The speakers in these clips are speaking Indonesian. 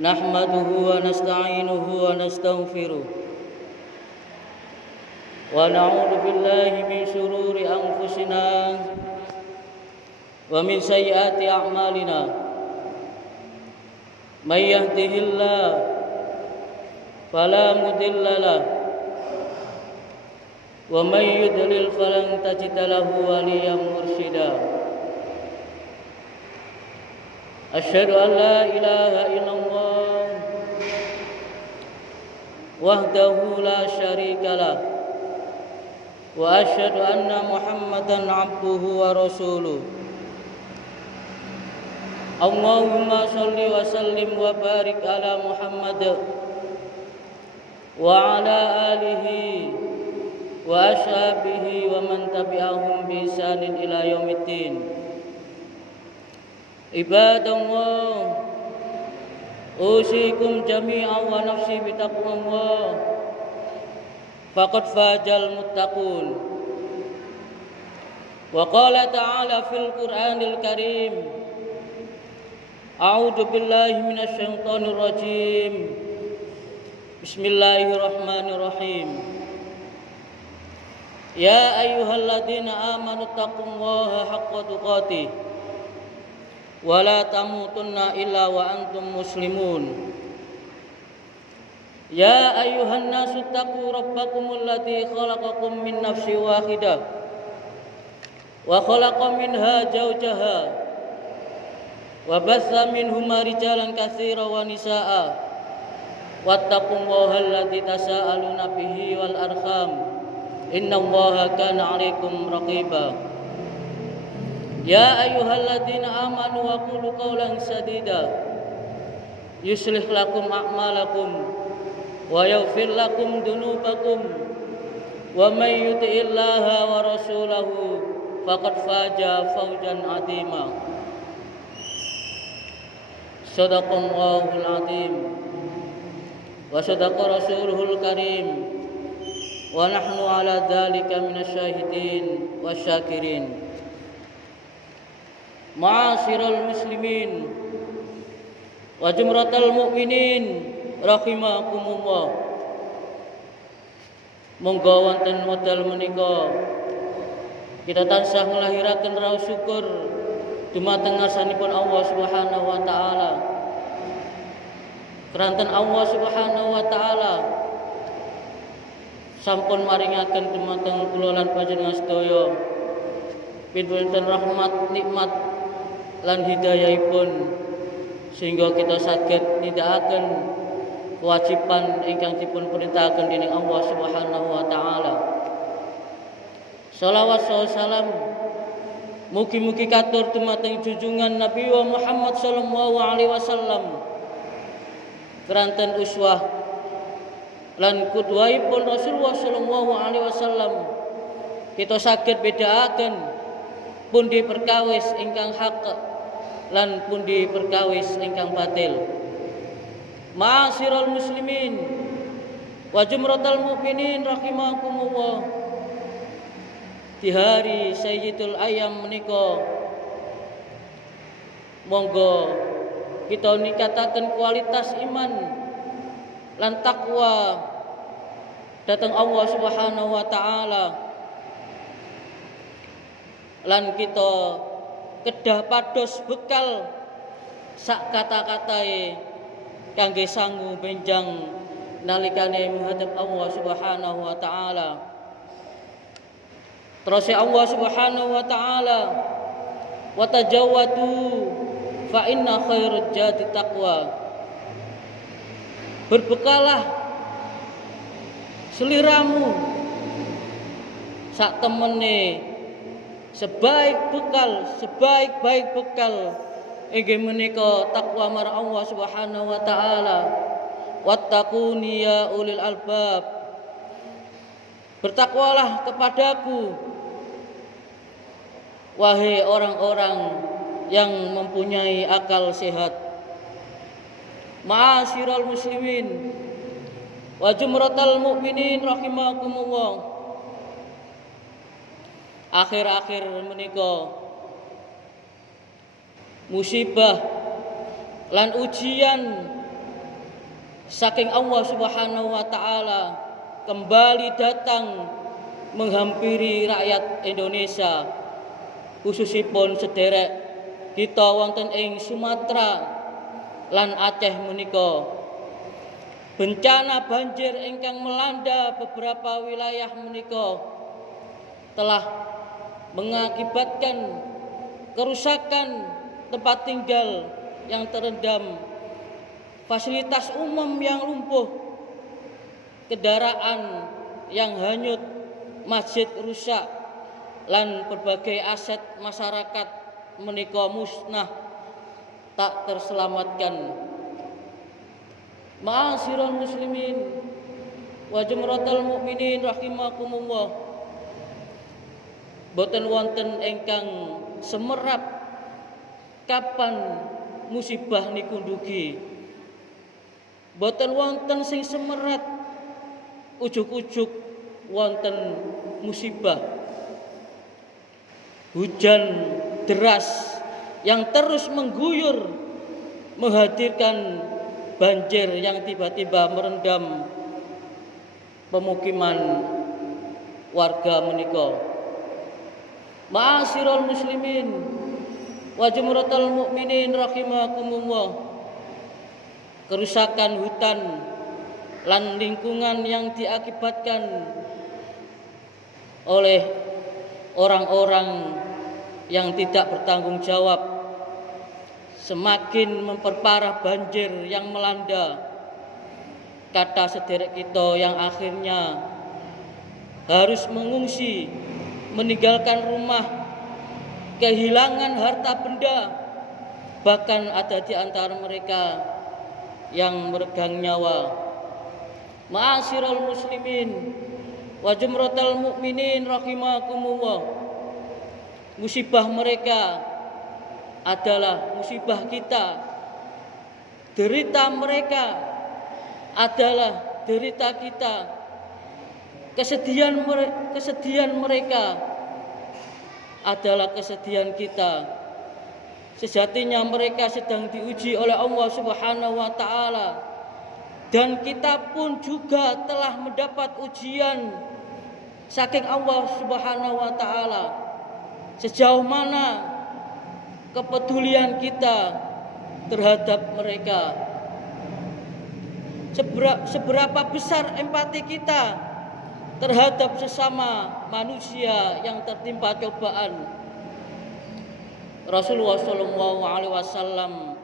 نحمده ونستعينه ونستغفره ونعوذ بالله من شرور أنفسنا ومن سيئات أعمالنا من يهده الله فلا مضل له ومن يضلل فلن تجد له وليا مرشدا أشهد أن لا إله إلا الله وحده لا شريك له وأشهد أن محمدا عبده ورسوله اللهم صل وسلم وبارك على محمد وعلى آله وأصحابه ومن تبعهم بإحسان إلى يوم الدين عباد الله أوصيكم جميعا ونفسي بتقوى الله فقد فاز المتقون وقال تعالى في القرآن الكريم أعوذ بالله من الشيطان الرجيم بسم الله الرحمن الرحيم يا أيها الذين آمنوا اتقوا الله حق تقاته ولا تموتن إلا وأنتم مسلمون يا أيها الناس اتقوا ربكم الذي خلقكم من نفس واحدة وخلق منها زوجها وبث منهما رجالا كثيرا ونساء واتقوا الله الذي تساءلون به والأرحام إن الله كان عليكم رقيبا يا أيها الذين آمنوا وقولوا قولا سديدا يصلح لكم أعمالكم ويغفر لكم ذنوبكم ومن يطع الله ورسوله فقد فاز فوزا عظيما صدق الله العظيم وصدق رسوله الكريم ونحن على ذلك من الشاهدين والشاكرين Ma'asyiral muslimin wa jumratal mu'minin rahimakumullah. Monggo wonten wekdal menika kita tansah nglahiraken raos syukur dumateng ngarsanipun Allah Subhanahu wa taala. Keranten Allah Subhanahu wa taala sampun maringaken dumateng kula lan panjenengan sedaya pinten rahmat nikmat lan hidayahipun sehingga kita saged nindakaken kewajiban ingkang dipun perintahaken dening Allah Subhanahu wa taala. Shalawat salam mugi-mugi katur dumateng junjungan Nabi Muhammad sallallahu alaihi wasallam keranten uswah lan qudwahipun Rasulullah sallallahu alaihi wasallam kita saged bedaaken pundi perkawis ingkang hak lan pundi perkawis ingkang batil. Ma'asyiral muslimin wa jumratal mu'minin rahimakumullah. Di hari Sayyidul Ayyam menika monggo kita ningkataken kualitas iman lan takwa dhateng Allah Subhanahu wa taala lan kita kedah pados bekal sak kata-katae kangge sangu benjang nalikane menghadap Allah Subhanahu wa taala. Terus Allah Subhanahu wa taala wa tajawwadu fa inna khairaz zadi taqwa. Berbekalah seliramu sak temene sebaik-baik bekal inggih menika takwa marang Allah Subhanahu wa taala. Wattaquni ya ulil albab. Bertakwalah kepadaku wahai orang-orang yang mempunyai akal sehat. Ma'asyiral muslimin wa jumratal mu'minin rahimakumullah. Akhir-akhir menika musibah lan ujian saking Allah Subhanahu wa taala kembali datang menghampiri rakyat Indonesia, khususipun sederek kita wonten ing Sumatera lan Aceh menika. Bencana banjir ingkang melanda beberapa wilayah menika telah mengakibatkan kerusakan tempat tinggal yang terendam, fasilitas umum yang lumpuh, kendaraan yang hanyut, masjid rusak, lan berbagai aset masyarakat menika musnah tak terselamatkan. Ma'asyiral muslimin wa jumratal mukminin rahimakumullah. Boten wonten ingkang semerap kapan musibah niku ndugi. Boten wonten sing semerat ujug-ujug wonten musibah. Hujan deras yang terus mengguyur menghadirkan banjir yang tiba-tiba merendam pemukiman warga menika. Ma'asyiral muslimin wa jumratal mukminin rahimakumullah. Kerusakan hutan lan lingkungan yang diakibatkan oleh orang-orang yang tidak bertanggung jawab semakin memperparah banjir yang melanda. Kata sederek kita yang akhirnya harus mengungsi, meninggalkan rumah, kehilangan harta benda, bahkan ada di antara mereka yang meregang nyawa. Ma'asyiral muslimin wa jumratal mukminin rahimakumullah. Musibah mereka adalah musibah kita. Derita mereka adalah derita kita. Kesedihan mereka adalah kesedihan kita. Sejatinya mereka sedang diuji oleh Allah Subhanahu wa taala, dan kita pun juga telah mendapat ujian saking Allah Subhanahu wa taala. Sejauh mana kepedulian kita terhadap mereka? Seberapa besar empati kita terhadap sesama manusia yang tertimpa cobaan? Rasulullah SAW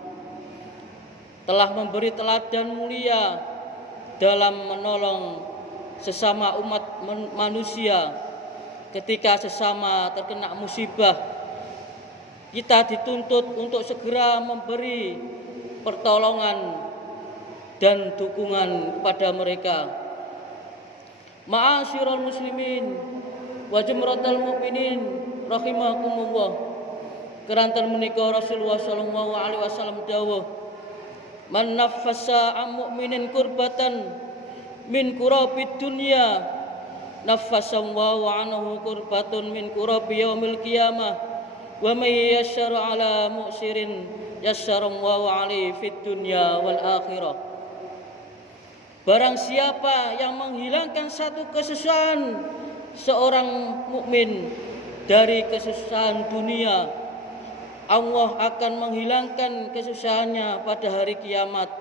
telah memberi teladan mulia dalam menolong sesama umat manusia ketika sesama terkena musibah. Kita dituntut untuk segera memberi pertolongan dan dukungan kepada mereka. Ma'asyiral muslimin wa jumratal mukminin rahimakumullah. Keranten menika Rasulullah sallallahu alaihi wasallam dawuh, "Man naffasa 'an mu'minin kurbatan min kurabid dunya, naffasallahu 'anhu kurbatun min kurabi yaumil qiyamah, wa may yassara 'ala mu'sirin yassarallahu 'alaihi fid dunya wal akhirah." Barang siapa yang menghilangkan satu kesusahan seorang mukmin dari kesusahan dunia, Allah akan menghilangkan kesusahannya pada hari kiamat.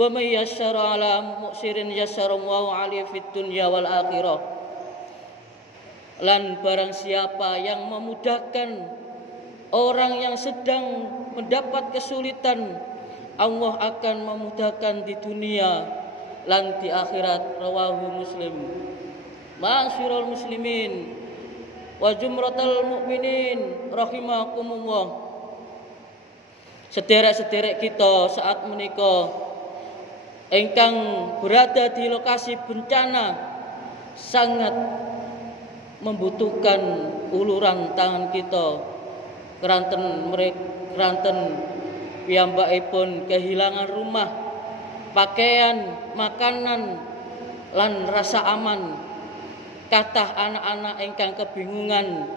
Wa may yassara 'ala mu'sirin yassarallahu 'alaihi fid dunya wal akhirah. Lan barang siapa yang memudahkan orang yang sedang mendapat kesulitan, Allah akan memudahkan di dunia lan di akhirat. Rawahu Muslim. Ma'asyiral muslimin wa jumratal mukminin rahimakumullah. Sederek-sederek kita saat menika ingkang berada di lokasi bencana sangat membutuhkan uluran tangan kita. Keranten piyambakipun kehilangan rumah, pakaian, makanan, lan rasa aman. Kathah anak-anak ingkang kebingungan,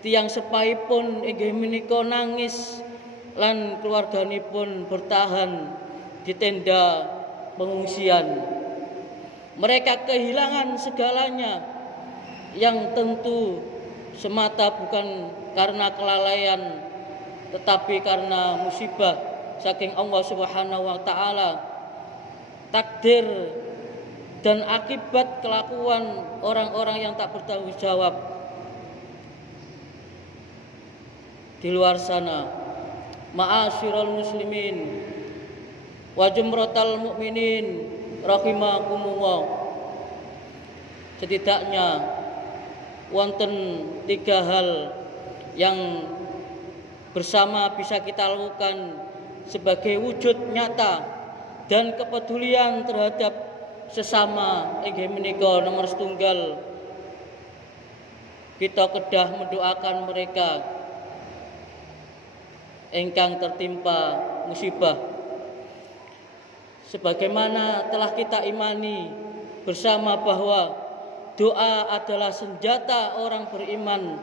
tiyang sepaipun inggih menika nangis lan keluarganipun bertahan di tenda pengungsian. Mereka kehilangan segalanya yang tentu semata bukan karena kelalaian tetapi karena musibah saking Allah Subhanahu wa taala. Takdir dan akibat kelakuan orang-orang yang tak bertanggung jawab di luar sana. Ma'asyiral muslimin wa jumratal mukminin rahimakumullah. Setidaknya wonten 3 hal yang bersama bisa kita lakukan sebagai wujud nyata dan kepedulian terhadap sesama inggih menika nomor setunggal kita kedah mendoakan mereka ingkang tertimpa musibah. Sebagaimana telah kita imani bersama bahwa doa adalah senjata orang beriman.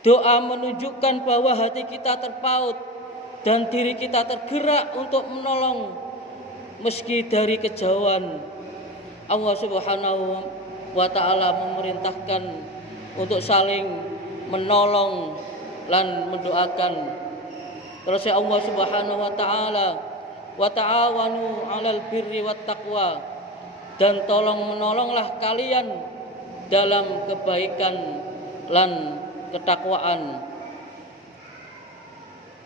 Doa menunjukkan bahwa hati kita terpaut dan diri kita tergerak untuk menolong meski dari kejauhan. Allah Subhanahu wa taala memerintahkan untuk saling menolong dan mendoakan. Terus Allah Subhanahu wa taala, wa ta'awanu 'alal birri wat taqwa, dan tolong menolonglah kalian dalam kebaikan dan ketakwaan.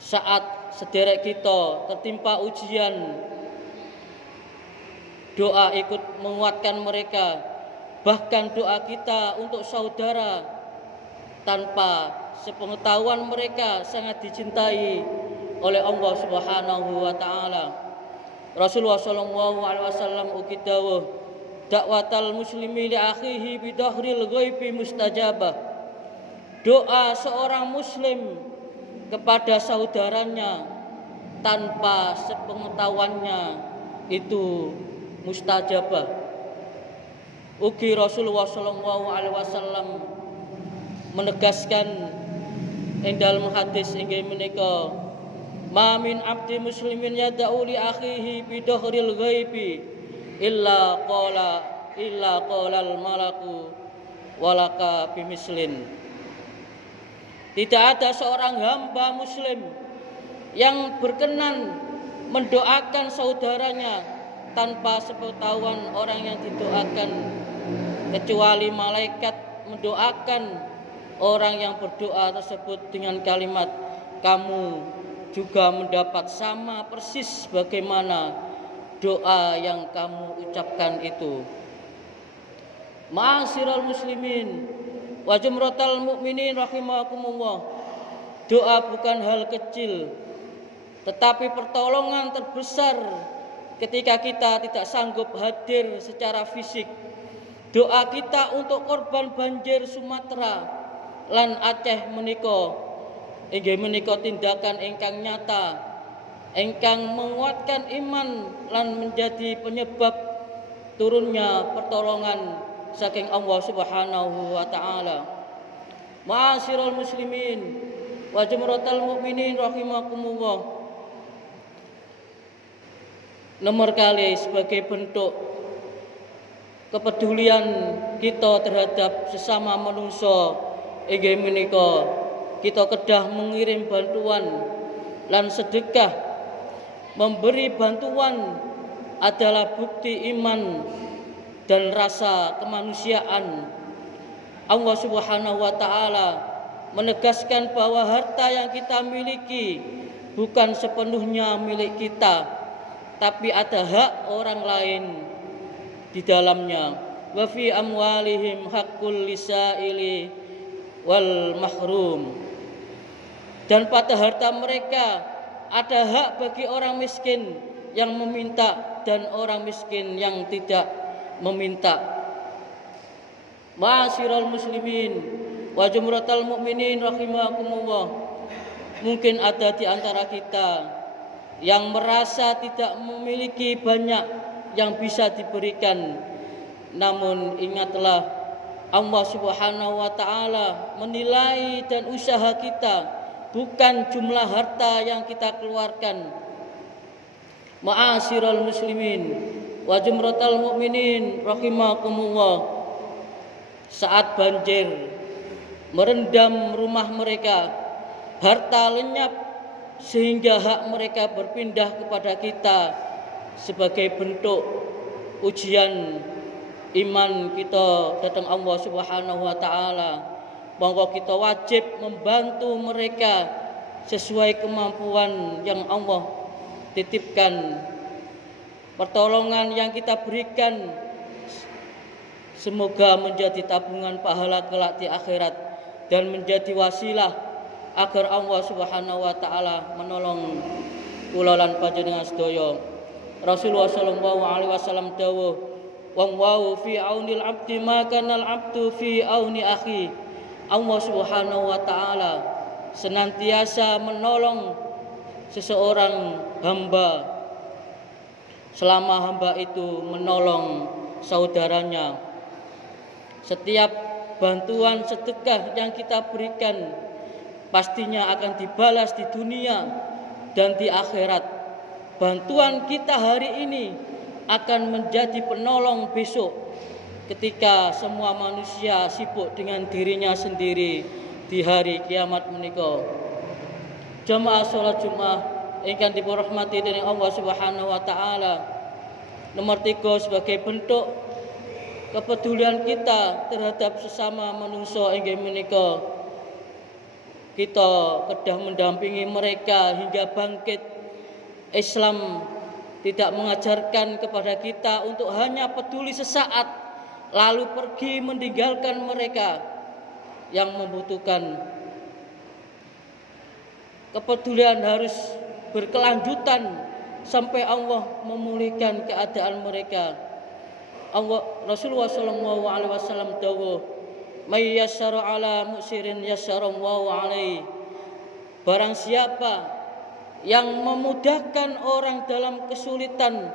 Saat sederek kita tertimpa ujian, doa ikut menguatkan mereka. Bahkan doa kita untuk saudara tanpa sepengetahuan mereka sangat dicintai oleh Allah Subhanahu wa taala. Rasulullah sallallahu alaihi wasallam ugi dawuh, dakwatal muslimi li akhihi bi dhahril ghaibi mustajabah. Doa seorang muslim kepada saudaranya tanpa sepengetahuannya itu mustajabah. Ugi Rasulullah sallallahu alaihi wasallam menegaskan ing dalam hadis inggih menika, ma min abdi muslimin yad'u li akhihi bi dhahril ghaibi illa qala al malaku walaka bimislin. Tidak ada seorang hamba muslim yang berkenan mendoakan saudaranya tanpa sepengetahuan orang yang didoakan, kecuali malaikat mendoakan orang yang berdoa tersebut dengan kalimat, kamu juga mendapat sama persis bagaimana doa yang kamu ucapkan itu. Ma'asyiral muslimin wa jumratal mukminin rahimakumullah. Doa bukan hal kecil, tetapi pertolongan terbesar ketika kita tidak sanggup hadir secara fisik. Doa kita untuk korban banjir Sumatera lan Aceh menika inggih menika tindakan ingkang nyata ingkang menguatkan iman lan menjadi penyebab turunnya pertolongan saking Allah Subhanahu wa taala. Ma'asyiral muslimin wa jumratal mukminin rahimakumullah. Nomor kali sebagai bentuk kepedulian kita terhadap sesama manusia inggih menika kita kedah mengirim bantuan lan sedekah. Memberi bantuan adalah bukti iman dan rasa kemanusiaan. Allah Subhanahu wa taala menegaskan bahwa harta yang kita miliki bukan sepenuhnya milik kita, tapi ada hak orang lain di dalamnya. Wa fi amwalihim haqqul lisaili wal mahrum. Dan pada harta mereka ada hak bagi orang miskin yang meminta dan orang miskin yang tidak meminta. Ma'asyiral muslimin wa jumratal mukminin rahimakumullah. Mungkin ada di antara kita yang merasa tidak memiliki banyak yang bisa diberikan. Namun ingatlah, Allah Subhanahu wa taala menilai dan usaha kita, bukan jumlah harta yang kita keluarkan. Ma'asyiral muslimin wa jumratal mukminin rahimakumullah. Saat banjir merendam rumah mereka, harta lenyap sehingga hak mereka berpindah kepada kita sebagai bentuk ujian iman kita datang Allah Subhanahu wa taala. Maka kita wajib membantu mereka sesuai kemampuan yang Allah titipkan. Pertolongan yang kita berikan semoga menjadi tabungan pahala kelak di akhirat dan menjadi wasilah agar Allah Subhanahu wa taala menolong kula lan panjenengan sedaya. Rasulullah sallallahu alaihi wasallam dawuh, "Wa fi aunil 'abdi ma kana al-'abdu fi auni akhi." Allah Subhanahu wa taala senantiasa menolong seseorang hamba selama hamba itu menolong saudaranya. Setiap bantuan sedekah yang kita berikan pastinya akan dibalas di dunia dan di akhirat. Bantuan kita hari ini akan menjadi penolong besok ketika semua manusia sibuk dengan dirinya sendiri di hari kiamat menika. Jamaah salat Jumat ingkang dirahmati dening Allah Subhanahu wa taala. Nomor 3, sebagai bentuk kepedulian kita terhadap sesama manusia inggih menika kita kedah mendampingi mereka hingga bangkit. Islam tidak mengajarkan kepada kita untuk hanya peduli sesaat lalu pergi meninggalkan mereka yang membutuhkan. Kepedulian harus berkelanjutan sampai Allah memulihkan keadaan mereka. Rasulullah sallallahu alaihi wasallam dawuh, "May yassara ala musirin yassarallahu alaihi." Barang siapa yang memudahkan orang dalam kesulitan,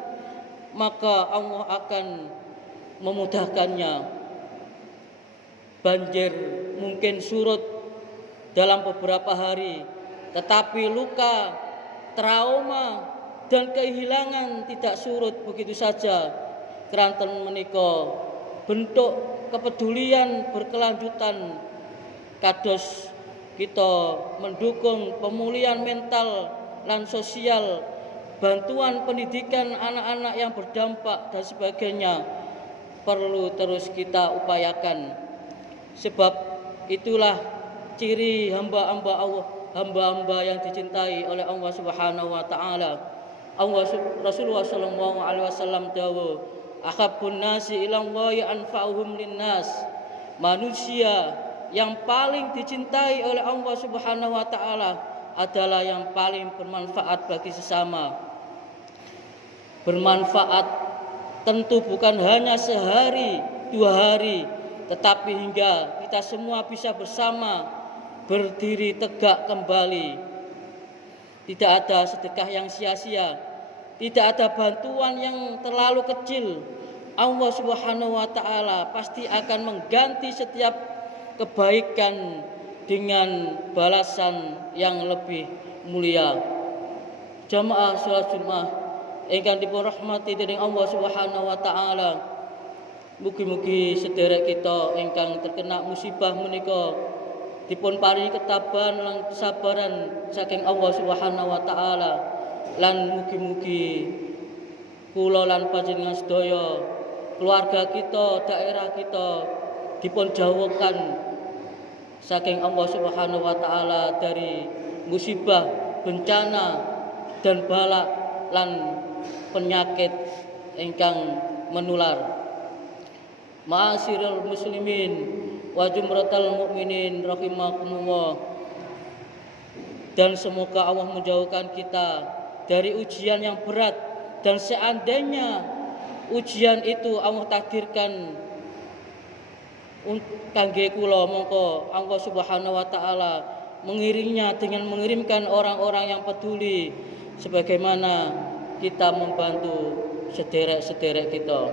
maka Allah akan memudahkannya. Banjir mungkin surut dalam beberapa hari, tetapi luka, trauma, dan kehilangan tidak surut begitu saja. Keranten menika bentuk kepedulian berkelanjutan kados kita mendukung pemulihan mental dan sosial, bantuan pendidikan anak-anak yang berdampak dan sebagainya perlu terus kita upayakan. Sebab itulah ciri hamba-hamba Allah, hamba-hamba yang dicintai oleh Allah Subhanahu wa taala. Rasulullah sallallahu alaihi wasallam dawuh, "Ahabbun nasi ila Allahi anfa'uhum linnas." Manusia yang paling dicintai oleh Allah Subhanahu wa taala adalah yang paling bermanfaat bagi sesama. Bermanfaat tentu bukan hanya sehari, 2 hari, tetapi hingga kita semua bisa bersama berdiri tegak kembali. Tidak ada sedekah yang sia-sia, tidak ada bantuan yang terlalu kecil. Allah Subhanahu wa taala pasti akan mengganti setiap kebaikan dengan balasan yang lebih mulia. Jamaah salat Jumat ingkang dirahmati dening Allah Subhanahu wa taala. Mugi-mugi sedherek kita ingkang terkena musibah menika dipun paringi ketabahan lan kesabaran saking Allah Subhanahu wa taala. Lan mugi-mugi kula lan panjenengan sedaya, keluarga kita, daerah kita dipun jauhkan saking Allah Subhanahu wa taala dari musibah, bencana dan bala lan penyakit ingkang menular. Ma'asyiral muslimin wa jumratal mukminin rahimakumullah. Dan semoga Allah menjauhkan kita dari ujian yang berat, dan seandainya ujian itu Allah takdirkan kangge kula, mongko Allah Subhanahu wa taala mengiringnya dengan mengirimkan orang-orang yang peduli sebagaimana kita membantu sederek-sederek kita.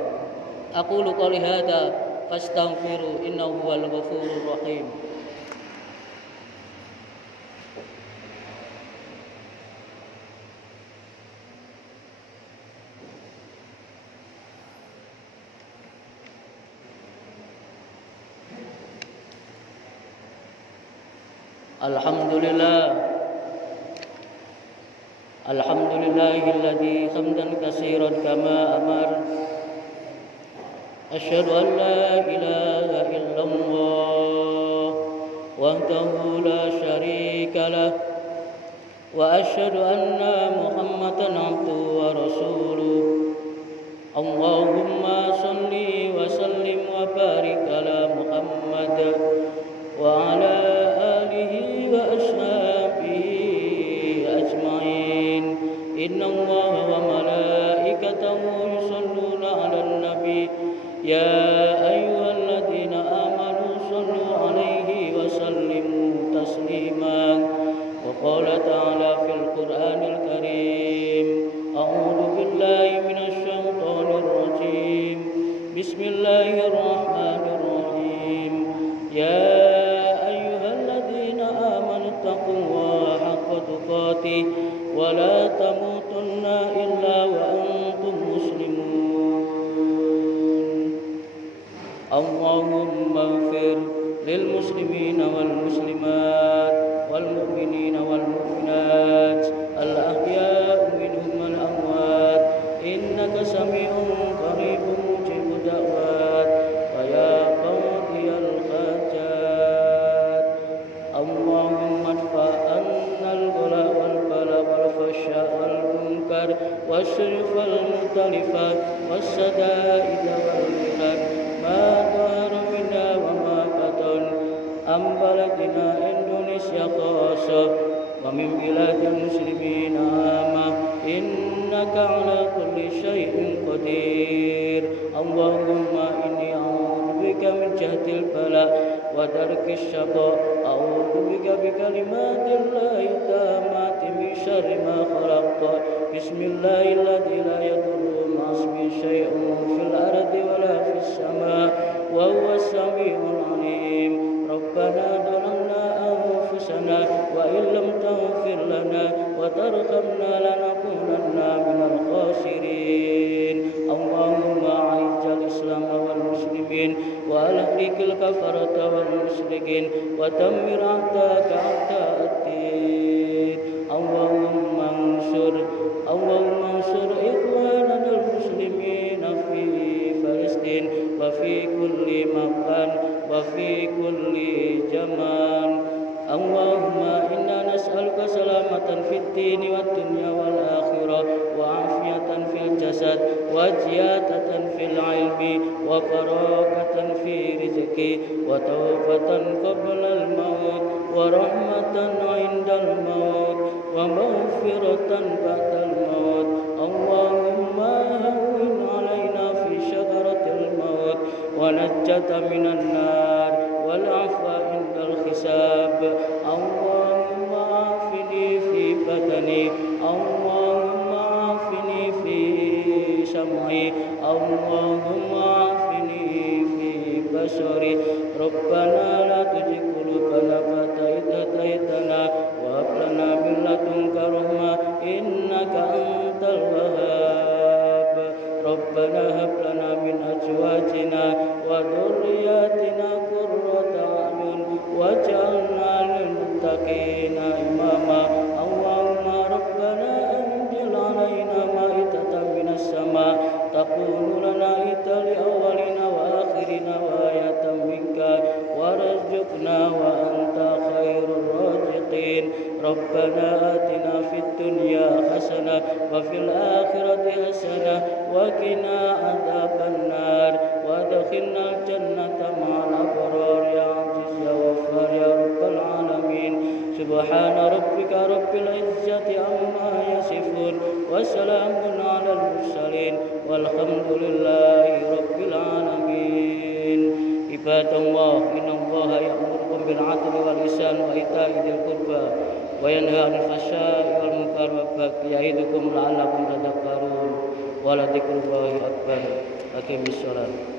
Aqulu qouli hadza fastaghfiru innahu huwal ghafurur rahim. Alhamdulillah. Alhamdulillahilladzi hamdan katsiran kama amar. Asyhadu an la ilaha illallah wahdahu la syarika lah wa asyhadu anna Muhammadan abduhu wa rasuluh. Allahumma shalli wa sallim wa barik ala Muhammad wa ala alihi wa ashabihi ajma'in. Inna Allaha wa malaikatahu yusalluna 'alan nabi ya ayyuhalladzina amanu shallu 'alaihi wa sallimu taslima. Wa qala ta'ala fil Qur'anil Karim, a'udzu billahi minasy syaithanir rajim. Bismillahirrahmanirrahim. Ya taqullaha haqqa tuqatih wa la tamutunna illa wa antum muslimun. Allahumma ighfir lil muslimina wal muslimat wal mu'minina wal mu'minat al ahya'i minhum wal amwat innaka sami'un qaribun mujibud da'wat wa ya qadiyal hajat. Allahumma adfa'anna al-ghala wal bala wal fasha wal munkar wasyirf wal mutalifat wasada'id wal milan ma dhahara minna wa ma batan am baladina Indonesia khassa wa min biladil muslimin amma innaka ala kulli syai'in qadir. Allahumma inni a'udzu bika min jahdil bala wa darkis syaqa. A'udzu bika bi kalimatillahi tammati min syarri ma khalaq. Bismillahilladzi la yadurru ma'asmi syai'un fil ardi wa la fis sama' wa huwas samiul 'alim. Rabbana dhalamna anfusana wa illam taghfir lana wa tarhamna lanakunanna minal khasirin. Allahumma a'izzal islam wal muslimin wa alhiqil kafarata wal musyrikin wa dammir a'daka a'da'ad-din. Allahumma ansur ikhwanana al-muslimin fi Palestin wa fi kulli makan wa fi kulli zaman. Allahumma inna nas'aluka salamatan fid dini wad dunya wal akhirah wa afiyatan fil jasad wa ziyadatan fil ilmi wa barakatan fi rizqi wa tawbatan qabla al maut wa rahmatan 'indal maut wa maghfiratan ba'dal maut. Allahumma hawwin 'alaina fi syakaratil maut wa najjata minan nar wal 'afwa 'indal hisab. Allahumma 'afini fi badani, Allahumma 'afini fi sam'i, Allahumma 'afini fi basari. Rabbana la tuzigh qulubana ba'da idh hadaytana wa hab lana min ladunka rahmah innaka antal wahhab. Rabbana hab lana min azwajina wa dhurriyyatina qurrata a'yun waj'alna lil muttaqina imama. Allahumma rabbana anzil 'alaina ma'idatan minas sama' takunu lana ita li awwalina wa akhirina wa ayatan minka warzuqna wa anta khairur raziqin. Rabbana atina fid dunya hasanah wa fil akhirati hasanah wa qina adzabannar wa adkhilnal jannata ma'al abrar ya aziz ya ghaffar ya rabbal alamin. Subhana rabbika rabbil izzati amma yasifun wa salamun 'alal mursalin walhamdulillahi rabbil alamin. Ibadallah, innallaha ya'murukum bil 'adli wal ihsani wa ita'i dzil qurba wa yanha 'anil fahsya'i wal munkari wal baghi ya'idukum la'allakum tadhakkarun. Wa la dzikrullahi akbar. Aqimis shalah.